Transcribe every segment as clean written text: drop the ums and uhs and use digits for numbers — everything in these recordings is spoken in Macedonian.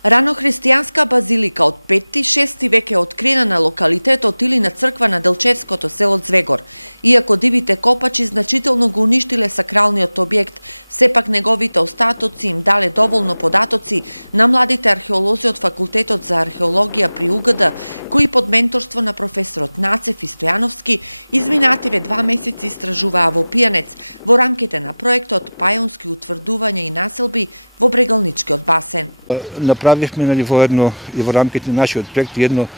Ранохристијанска базилика од 5-6 век е откриена на локалитетот Илина црква на Делчевското село Звегор. Иако дивите копачи значително го уништиле сакралниот објект, сепак неговите остатоци им дале доволно податоци на младите археолози од Факултетот за археологија при УГД, кои под менторство на професорот Нацев и Стојановски изминативе 2 месеци истражуваа во Пијанец во рамките на проектот Пајонски утврдувања и населби во Брегалничкиот басен. Направивме во рамките на нашиот проект едно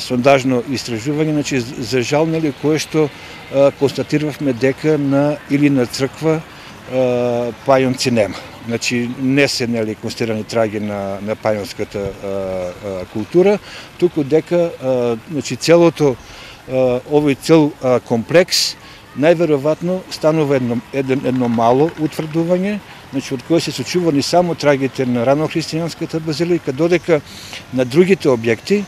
сондажно истражување, за жал кое што констатиравме дека на Илина црква пајонци нема. Не се констатирани траги на пајонската култура, туку дека целото овој цел комплекс најверојатно станува едно мало утврдување, од кој се сочувани само трагите на ранохристијанската базилика, додека на другите објекти,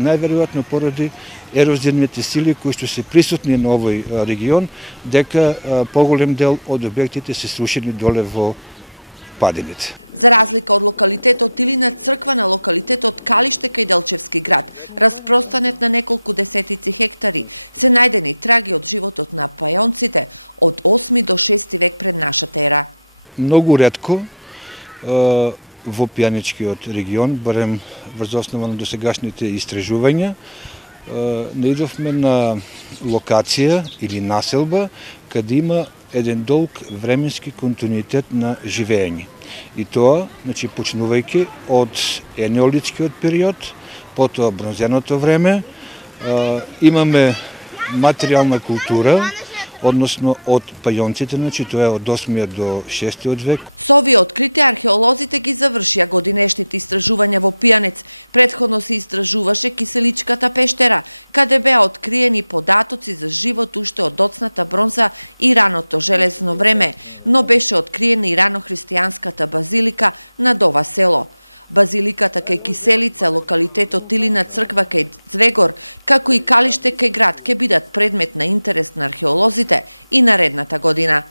најверојатно поради ерозивните сили кои што се присутни на овој регион, дека поголем дел од објектите се срушени доле во падините. За разлика од локалитетот Илина црква, на локалитетот Калиште кај Делчевски град, распространет на неколку десетици хектари, се најдени траги од животот на пајонците од 8 до 6 век пред нашата ера. Многу ретко во Пијаничкиот регион, барем врз основа на досегашните истражувања, наидовме на локација или населба каде има еден долг временски континуитет на живење. И тоа, почнувајќи од енеолитскиот период, потоа бронзеното време, имаме материјална култура, односно од пајонците, тоа е од 8 до 6 век. Со овие открити археолозите ги завршија годинешните истражувања во Пијанец. Претходно се истражуваше Киселичката пештера, каде беа откриени податоци за живот уште од доцната бронза и раното железно време, но беше откриена и ранохристијанската базилика над ова село. Базиликата кај Киселица, локалитетот Илина црква кај Звегор, како и Калиште кај град ќе бидат предмет на интерес на археолозите и наредната година.